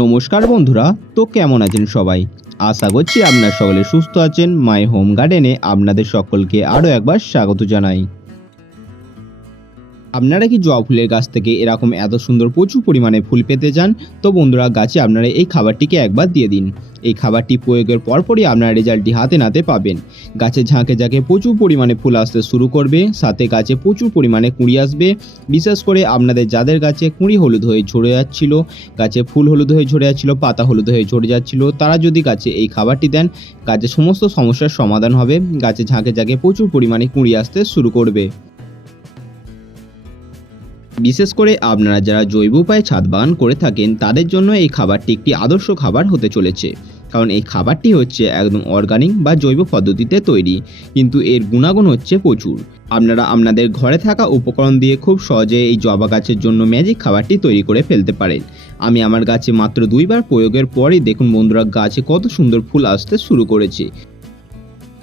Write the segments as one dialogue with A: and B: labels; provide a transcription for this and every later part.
A: নমস্কার বন্ধুরা, তো কেমন আছেন সবাই? আশা করছি আপনার সকলে সুস্থ আছেন। মাই হোম গার্ডেনে আপনাদের সকলকে আরও একবার স্বাগত জানাই। আপনারা কি জবা ফুলের গাছ থেকে এরকম এত সুন্দর প্রচুর পরিমাণে ফুল পেতে চান? তো বন্ধুরা, গাছে আপনারা এই খাবারটিকে একবার দিয়ে দিন। এই খাবারটি প্রয়োগের পরপরই আপনারা রেজাল্টটি হাতে নাতে পাবেন। গাছে ঝাঁকে ঝাঁকে প্রচুর পরিমাণে ফুল আসতে শুরু করবে, সাথে গাছে প্রচুর পরিমাণে কুঁড়ি আসবে। বিশেষ করে আপনাদের যাদের গাছে কুঁড়ি হলুদ হয়ে ঝরে যাচ্ছিল, গাছে ফুল হলুদ হয়ে ঝরে যাচ্ছিল, পাতা হলুদ হয়ে ঝরে যাচ্ছিল, তারা যদি গাছে এই খাবারটি দেন, গাছে সমস্ত সমস্যার সমাধান হবে। গাছে ঝাঁকে ঝাঁকে প্রচুর পরিমাণে কুঁড়ি আসতে শুরু করবে। বিশেষ করে আপনারা যারা জৈব উপায়ে ছাদ বাগান করে থাকেন, তাদের জন্য এই খাবারটি একটি আদর্শ খাবার হতে চলেছে। কারণ এই খাবারটি হচ্ছে একদম অর্গানিক বা জৈব পদ্ধতিতে তৈরি, কিন্তু এর গুণাগুণ হচ্ছে প্রচুর। আপনারা আপনাদের ঘরে থাকা উপকরণ দিয়ে খুব সহজে এই জবা গাছের জন্য ম্যাজিক খাবারটি তৈরি করে ফেলতে পারেন। আমি আমার গাছে মাত্র দুইবার প্রয়োগের পরেই দেখুন বন্ধুরা, গাছে কত সুন্দর ফুল আসতে শুরু করেছে।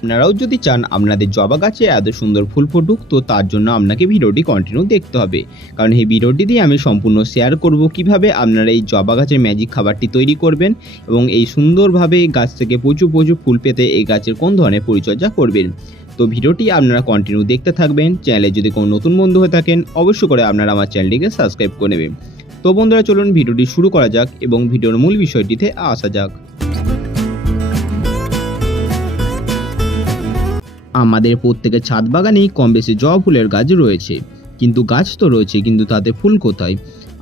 A: আপনারাও যদি চান আপনাদের জবা গাছে এত সুন্দর ফুল ফুটুক, তো তার জন্য আপনাকে ভিডিওটি কন্টিনিউ দেখতে হবে। কারণ এই ভিডিওটি দিয়ে আমি সম্পূর্ণ শেয়ার করব কীভাবে আপনারা এই জবা গাছের ম্যাজিক খাবারটি তৈরি করবেন এবং এই সুন্দরভাবে গাছ থেকে প্রচুর প্রচুর ফুল পেতে এই গাছের কোন ধরনের পরিচর্যা করবেন। তো ভিডিওটি আপনারা কন্টিনিউ দেখতে থাকবেন চ্যানেলে যদি কোনো নতুন বন্ধু হয়ে থাকেন, অবশ্যই করে আপনারা আমার চ্যানেলটিকে সাবস্ক্রাইব করে নেবেন। তো বন্ধুরা, চলুন ভিডিওটি শুরু করা যাক এবং ভিডিওর মূল বিষয়টিতে আসা যাক। আমাদের প্রত্যেকের ছাদ বাগানেই কম বেশি জবা ফুলের গাছ রয়েছে। কিন্তু গাছ তো রয়েছে, কিন্তু তাতে ফুল কোথায়?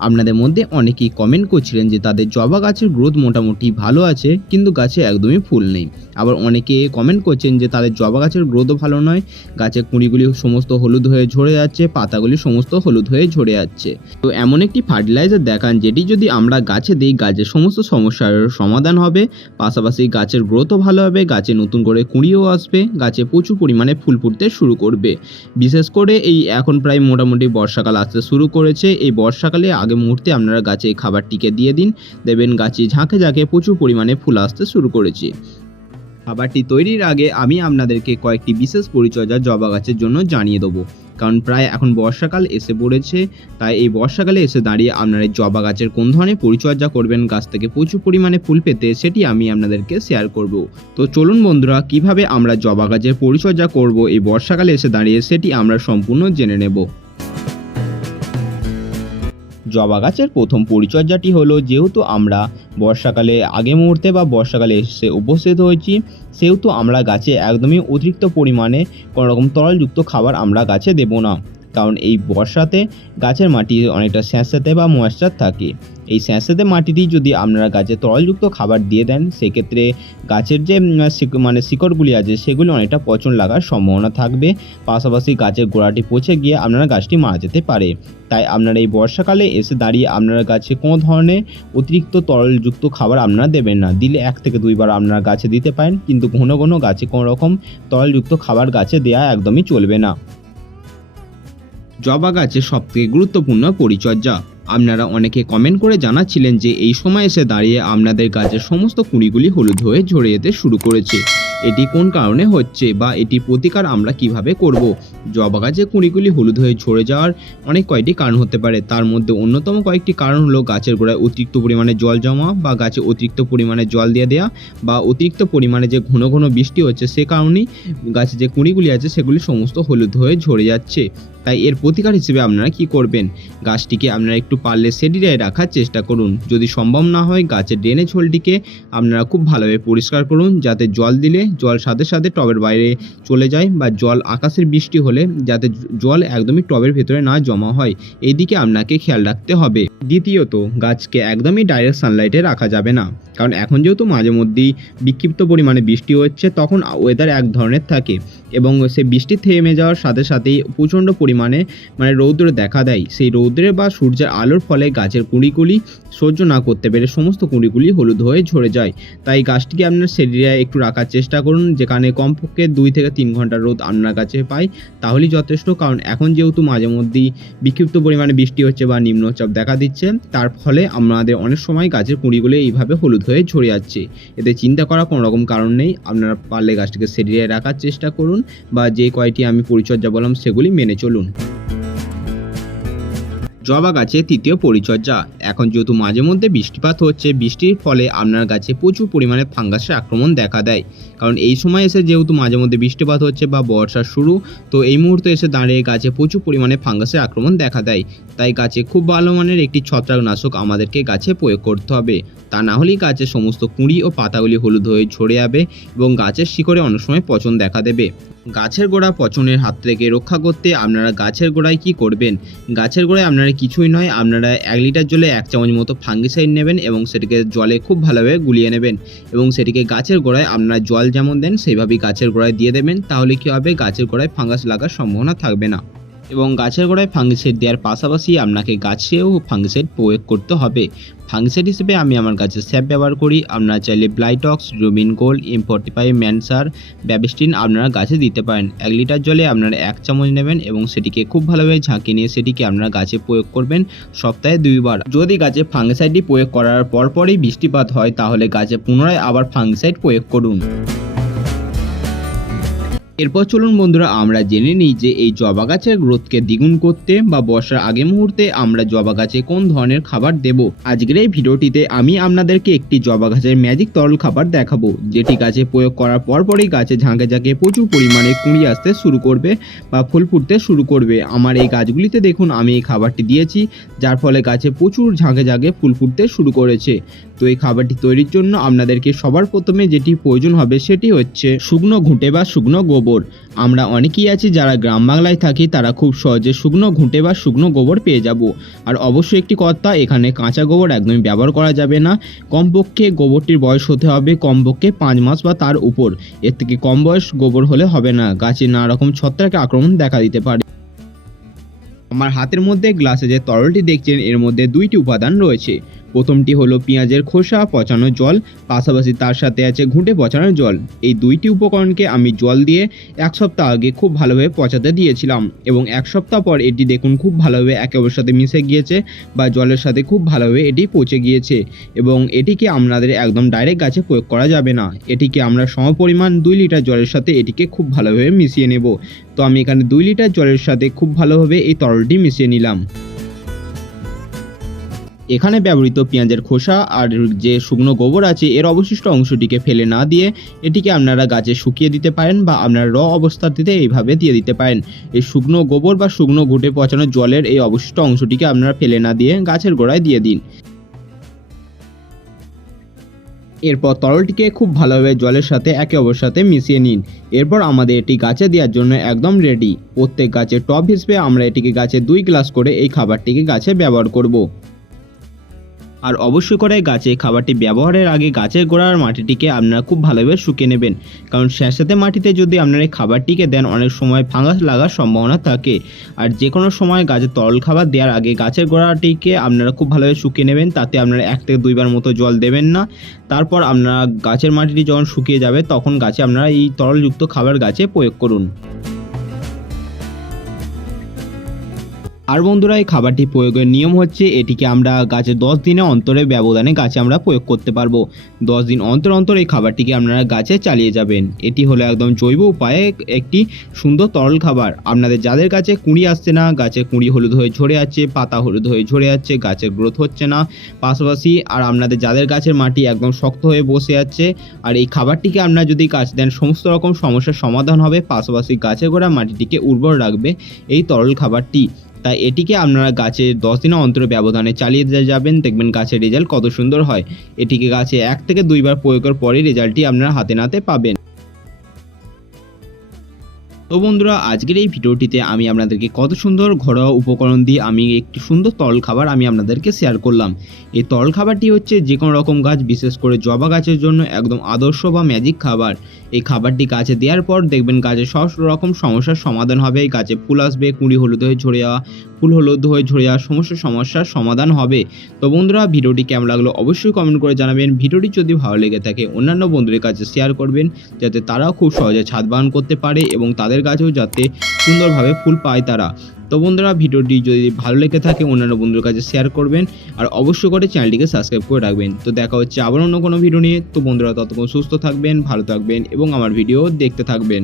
A: আপনাদের মধ্যে অনেকেই কমেন্ট করছিলেন যে তাদের জবা গাছের গ্রোথ মোটামুটি ভালো আছে, কিন্তু গাছে একদমই ফুল নেই। আবার অনেকে কমেন্ট করছেন যে তাদের জবা গাছের গ্রোথও ভালো নয় গাছের কুঁড়িগুলি সমস্ত হলুদ হয়ে ঝরে যাচ্ছে, পাতাগুলি সমস্ত হলুদ হয়ে ঝরে যাচ্ছে। তো এমন একটি ফার্টিলাইজার দেখান, যেটি যদি আমরা গাছে দিই, গাছের সমস্ত সমস্যার সমাধান হবে। পাশাপাশি গাছের গ্রোথও ভালো হবে, গাছে নতুন করে কুঁড়িও আসবে, গাছে প্রচুর পরিমাণে ফুল ফুটতে শুরু করবে। বিশেষ করে এই এখন প্রায় মোটামুটি বর্ষাকাল আসতে শুরু করেছে, এই বর্ষাকালে আগে মুহূর্তে আপনারা গাছে এই খাবারটিকে দিয়ে দিন। দেবেন গাছে ঝাঁকে ঝাঁকে প্রচুর পরিমাণে ফুল আসতে শুরু করেছে। খাবারটি তৈরির আগে আমি আপনাদেরকে কয়েকটি বিশেষ পরিচর্যা জবা গাছের জন্য জানিয়ে দেবো। কারণ প্রায় এখন বর্ষাকাল এসে পড়েছে, তাই এই বর্ষাকালে এসে দাঁড়িয়ে আপনারা জবা গাছের কোন ধরনের পরিচর্যা করবেন, গাছ থেকে প্রচুর পরিমাণে ফুল পেতে সেটি আমি আপনাদেরকে শেয়ার করব। তো চলুন বন্ধুরা, কীভাবে আমরা জবা গাছের পরিচর্যা করব, এই বর্ষাকালে এসে দাঁড়িয়ে সেটি আমরা সম্পূর্ণ জেনে নেব। জবা গাছের প্রথম পরিচর্যাটি হলো যেহেতু আমরা বর্ষাকালে আগে মুহূর্তে বা বর্ষাকালে এসে উপস্থিত হয়েছি, সেহেতু আমরা গাছে একদমই অতিরিক্ত পরিমাণে কোনো রকম তরলযুক্ত খাবার আমরা গাছে দেব না। কারণ এই বর্ষাতে গাছের মাটি অনেকটা স্যাঁতস্যাঁতে বা ময়েশ্চার থাকে। এই স্যাঁতস্যাঁতে মাটিটি যদি আপনারা গাছে তরলযুক্ত খাবার দিয়ে দেন, সেক্ষেত্রে গাছের যে মানে শিকড়গুলি আছে, সেগুলি অনেকটা পচন লাগার সম্ভাবনা থাকবে। পাশাপাশি গাছের গোড়াটি পচে গিয়ে আপনারা গাছটি মারা যেতে পারে। তাই আপনারা এই বর্ষাকালে এসে দাঁড়িয়ে আপনারা গাছে কোনো ধরনের অতিরিক্ত তরলযুক্ত খাবার আপনারা দেবেন না। দিলে এক থেকে দুইবার আপনারা গাছে দিতে পারেন, কিন্তু ঘন ঘন গাছে কোনো রকম তরলযুক্ত খাবার গাছে দেওয়া একদমই চলবে না। জবা গাছের সবথেকে গুরুত্বপূর্ণ পরিচর্যা। আপনারা অনেকে কমেন্ট করে জানাচ্ছিলেন যে এই সময় এসে দাঁড়িয়ে আপনাদের গাছের সমস্ত কুঁড়িগুলি হলুদ হয়ে ঝরে যেতে শুরু করেছে। এটি কোন কারণে হচ্ছে বা এটি প্রতিকার আমরা কীভাবে করব? জবা গাছের কুঁড়িগুলি হলুদ হয়ে ঝরে যাওয়ার অনেক কয়েকটি কারণ হতে পারে। তার মধ্যে অন্যতম কয়েকটি কারণ হলো গাছের গোড়ায় অতিরিক্ত পরিমাণে জল জমা বা গাছে অতিরিক্ত পরিমাণে জল দিয়ে দেওয়া বা অতিরিক্ত পরিমাণে যে ঘন ঘন বৃষ্টি হচ্ছে সে কারণেই গাছে যে কুঁড়িগুলি আছে সেগুলি সমস্ত হলুদ হয়ে ঝরে যাচ্ছে। তাই এর প্রতিকার হিসেবে আপনারা কি করবেন? গাছটিকে আপনারা একটু পারলে সেডিরায় রাখার চেষ্টা করুন। যদি সম্ভব না হয় গাছের ড্রেনেজ হোলটিকে আপনারা খুব ভালোভাবে পরিষ্কার করুন যাতে জল দিলে জল সাথে সাথে টবের বাইরে চলে যায় বা জল আকাশের বৃষ্টি হলে যাতে জল একদমই টবের ভেতরে না জমা হয়। এই দিকে আপনাকে খেয়াল রাখতে হবে। দ্বিতীয়ত, গাছকে একদমই ডাইরেক্ট সানলাইটে রাখা যাবে না। কারণ এখন যেহেতু মাঝে মধ্যেই বিক্ষিপ্ত পরিমাণে বৃষ্টি হচ্ছে, তখন ওয়েদার এক ধরনের থাকে। এবং সে বৃষ্টি থেমে যাওয়ার সাথে সাথেই প্রচণ্ড পরিমাণে মানে রৌদ্র দেখা দেয়। সেই রৌদ্রে বা সূর্যের আলোর ফলে গাছের কুঁড়িগুলি সহ্য না করতে পেরে সমস্ত কুঁড়িগুলি হলুদ হয়ে ঝরে যায়। তাই গাছটিকে আপনার সেরিয়ায় একটু রাখার চেষ্টা করুন, যেখানে কমপক্ষে দুই থেকে তিন ঘণ্টা রোদ আপনার কাছে পায়, তাহলেই যথেষ্ট। কারণ এখন যেহেতু মাঝে মধ্যেই বিক্ষিপ্ত পরিমাণে বৃষ্টি হচ্ছে বা নিম্নচাপ দেখা দিচ্ছে, তার ফলে আমাদের অনেক সময় গাছের কুঁড়িগুলো এইভাবে হলুদ হয়ে ঝরে যাচ্ছে। এতে চিন্তা করার কোনো রকম কারণ নেই, আপনারা পারলে গাছটিকে সেরিয়ায় রাখার চেষ্টা করুন। বা যে কয়টি আমি পরিচর্যা বললাম সেগুলি মেনে চলুন। জবা গাছের তৃতীয় পরিচর্যা। এখন যেহেতু মাঝে মধ্যে বৃষ্টিপাত হচ্ছে, বৃষ্টির ফলে আপনার গাছে প্রচুর পরিমাণে ফাঙ্গাসের আক্রমণ দেখা দেয়। কারণ এই সময় এসে যেহেতু মাঝে মধ্যে বৃষ্টিপাত হচ্ছে বা বর্ষার শুরু, তো এই মুহূর্তে এসে দাঁড়িয়ে গাছে প্রচুর পরিমাণে ফাঙ্গাসের আক্রমণ দেখা দেয়। তাই গাছে খুব ভালো মানের একটি ছত্রাকনাশক আমাদেরকে গাছে প্রয়োগ করতে হবে। তা না হলেই গাছের সমস্ত কুঁড়ি ও পাতাগুলি হলুদ হয়ে ঝরে যাবে এবং গাছের শিকড়ে অনেক সময় পচন দেখা দেবে। গাছের গোড়া পচনের হাত থেকে রক্ষা করতে আপনারা গাছের গোড়ায় কি করবেন? গাছের গোড়ায় আপনারা কিছুই নয়, আপনারা এক লিটার জলে এক চামচ মতো ফাঙ্গিসাইড নেবেন এবং সেটিকে জলে খুব ভালোভাবে গুলিয়ে নেবেন এবং সেটিকে গাছের গোড়ায় আপনারা জল যেমন দেন, সেইভাবেই গাছের গোড়ায় দিয়ে দেবেন, তাহলে কী হবে? গাছের গোড়ায় ফাঙ্গাস লাগার সম্ভাবনা থাকবে না। এবং গাছের গোড়ায় ফাঙ্গিসাইড দেওয়ার পাশাপাশি আপনাকে গাছেও ফাঙ্গিসাইড প্রয়োগ করতে হবে। ফাঙ্গিসাইড হিসেবে আমি আমার গাছের স্যাপ ব্যবহার করি। আপনারা চাইলে ব্লাইটক্স রুমিন গোল্ড এম ফর্টি ফাইভ ম্যানসার, ব্যাবিস্টিন আপনারা গাছে দিতে পারেন। এক লিটার জলে আপনারা এক চামচ নেবেন এবং সেটিকে খুব ভালোভাবে ঝাঁকিয়ে নিয়ে সেটিকে আপনারা গাছে প্রয়োগ করবেন সপ্তাহে দুইবার। যদি গাছে ফাঙ্গিসাইডটি প্রয়োগ করার পরপরই বৃষ্টিপাত হয়, তাহলে গাছে পুনরায় আবার ফাঙ্গিসাইড প্রয়োগ করুন। এরপর চলুন বন্ধুরা, আমরা জেনে নিই যে এই জবা গাছের গ্রোথকে দ্বিগুণ করতে বা বর্ষার আগে মুহূর্তে আমরা জবা গাছে কোন ধরনের খাবার দেব। আজকের এই ভিডিওটিতে আমি আপনাদেরকে একটি জবা গাছের ম্যাজিক তরল খাবার দেখাবো, যেটি গাছে প্রয়োগ করার পরপরই গাছে ঝাঁকে ঝাঁকে প্রচুর পরিমাণে কুঁড়ি আসতে শুরু করবে বা ফুল ফুটতে শুরু করবে। আমার এই গাছগুলিতে দেখুন, আমি এই খাবারটি দিয়েছি, যার ফলে গাছে প্রচুর ঝাঁকে ঝাঁকে ফুল ফুটতে শুরু করেছে। তো এই খাবারটি তৈরির জন্য আপনাদেরকে সবার প্রথমে যেটি প্রয়োজন হবে সেটি হচ্ছে শুকনো ঘুঁটে বা শুকনো গোবর। আমরা অনেকেই আছি যারা গ্রাম বাংলায় থাকি, তারা খুব সহজে শুকনো ঘুঁটে বা শুকনো গোবর পেয়ে যাব। আর অবশ্যই একটি কথা, এখানে কাঁচা গোবর একদমই ব্যবহার করা যাবে না। কমপক্ষে গোবরটির বয়স হতে হবে কমপক্ষে পাঁচ মাস বা তার উপর। এর থেকে কম বয়স গোবর হলে হবে না। গাছে নানা রকম ছত্রাক আক্রমণ দেখা দিতে পারে। আমার হাতের মধ্যে গ্লাসে যে তরলটি দেখছেন, এর মধ্যে দুইটি উপাদান রয়েছে। প্রথমটি হলো পেঁয়াজের খোসা, পচানো জল, পাশাপাশি তার সাথে আছে ঘুঁটে পচানো জল। এই দুইটি উপকরণকে আমি জল দিয়ে এক সপ্তাহ আগে খুব ভালোভাবে পচাতে দিয়েছিলাম এবং এক সপ্তাহ পর এটি দেখুন খুব ভালোভাবে একে অপরের সাথে মিশে গিয়েছে বা জলের সাথে খুব ভালোভাবে এটি পচে গিয়েছে এবং এটিকে আপনাদের একদম ডাইরেক্ট গাছে প্রয়োগ করা যাবে না। এটিকে আমরা সমপরিমাণ দুই লিটার জলের সাথে এটিকে খুব ভালোভাবে মিশিয়ে নেব। তো আমি এখানে দুই লিটার জলের সাথে খুব ভালোভাবে এই তরলটি মিশিয়ে নিলাম। এখানে ব্যবহৃত পেঁয়াজের খোসা আর যে শুকনো গোবর আছে, এর অবশিষ্ট অংশটিকে ফেলে না দিয়ে এটিকে আপনারা গাছে শুকিয়ে দিতে পারেন বা আপনারা র অবস্থাটিতে এইভাবে দিয়ে দিতে পারেন। এই শুকনো গোবর বা শুকনো ঘুটে পচানো জলের এই অবশিষ্ট অংশটিকে আপনারা ফেলে না দিয়ে গাছের গোড়ায় দিয়ে দিন। এরপর তরলটিকে খুব ভালোভাবে জলের সাথে একে অপরের সাথে মিশিয়ে নিন। এরপর আমাদের এটি গাছে দেওয়ার জন্য একদম রেডি প্রত্যেক গাছের টপ হিসেবে আমরা এটিকে গাছে দুই গ্লাস করে এই খাবারটিকে গাছে ব্যবহার করব। আর অবশ্যই করে গাছে খাবারটি ব্যবহারের আগে গাছের গোড়ার মাটিটিকে আপনারা খুব ভালোভাবে শুকিয়ে নেবেন। কারণ স্যাঁতস্যাঁতে মাটিতে যদি আপনারা এই খাবারটিকে দেন, অনেক সময় ফাঙ্গাস লাগার সম্ভাবনা থাকে। আর যে কোনো সময় গাছে তরল খাবার দেওয়ার আগে গাছের গোড়াটিকে আপনারা খুব ভালোভাবে শুকিয়ে নেবেন, তাতে আপনারা এক থেকে দুইবার মতো জল দেবেন না। তারপর আপনারা গাছের মাটিটি যখন শুকিয়ে যাবে, তখন গাছে আপনারা এই তরলযুক্ত খাবার গাছে প্রয়োগ করুন। আর বন্ধুরা, এই খাবারটি প্রয়োগের নিয়ম হচ্ছে এটিকে আমরা গাছে দশ দিনে অন্তরে ব্যবধানে গাছে আমরা প্রয়োগ করতে পারব। দশ দিন অন্তর অন্তর এই খাবারটিকে আপনারা গাছে চালিয়ে যাবেন। এটি হলো একদম জৈব উপায়ে একটি সুন্দর তরল খাবার। আপনাদের যাদের গাছে কুঁড়ি আসছে না, গাছে কুঁড়ি হলুদ হয়ে ঝরে যাচ্ছে পাতা হলুদ হয়ে ঝরে যাচ্ছে গাছের গ্রোথ হচ্ছে না, পাশাপাশি আর আপনাদের যাদের গাছের মাটি একদম শক্ত হয়ে বসে যাচ্ছে আর এই খাবারটিকে আপনারা যদি গাছ দেন, সমস্ত রকম সমস্যার সমাধান হবে, পাশাপাশি গাছে গোড়া মাটিটিকে উর্বর রাখবে এই তরল খাবারটি। তাই এটিকে আপনারা গাছে দশ দিনের অন্তর ব্যবধানে চালিয়ে দিয়ে যাবেন। দেখবেন গাছের রেজাল্ট কত সুন্দর হয়। এটিকে গাছে এক থেকে দুইবার প্রয়োগের পরে রেজাল্টটি আপনারা হাতে নাতে পাবেন। তো বন্ধুরা, আজকের এই ভিডিওটিতে আমি আপনাদেরকে কত সুন্দর ঘরোয়া উপকরণ দিয়ে আমি একটি সুন্দর তরল খাবার আমি আপনাদেরকে শেয়ার করলাম। এই তরল খাবারটি হচ্ছে যে কোনো রকম গাছ, বিশেষ করে জবা গাছের জন্য একদম আদর্শ বা ম্যাজিক খাবার। এই খাবারটি গাছে দেওয়ার পর দেখবেন গাছে সব রকম সমস্যার সমাধান হবে। গাছে ফুল আসবে, কুঁড়ি হলুদ হয়ে ঝরে যাওয়া, ফুল হলুদ হয়ে ঝরে যাওয়া সমস্ত সমস্যার সমাধান হবে। তো বন্ধুরা, ভিডিওটি কেমন লাগল অবশ্যই কমেন্ট করে জানাবেন। ভিডিওটি যদি ভালো লেগে থাকে, অন্যান্য বন্ধুদের কাছে শেয়ার করবেন, যাতে তারাও খুব সহজে ছাদ বাগান করতে পারে এবং তাদের গাছেও যাতে সুন্দরভাবে ফুল পায় তারা। তো বন্ধুরা, ভিডিওটি যদি ভালো লেগে থাকে, অন্যান্য বন্ধুর কাছে শেয়ার করবেন আর অবশ্যই করে চ্যানেলটিকে সাবস্ক্রাইব করে রাখবেন। তো দেখা হচ্ছে আবার অন্য কোনো ভিডিও নিয়ে। তো বন্ধুরা, ততক্ষণ সুস্থ থাকবেন, ভালো থাকবেন এবং আমার ভিডিও দেখতে থাকবেন।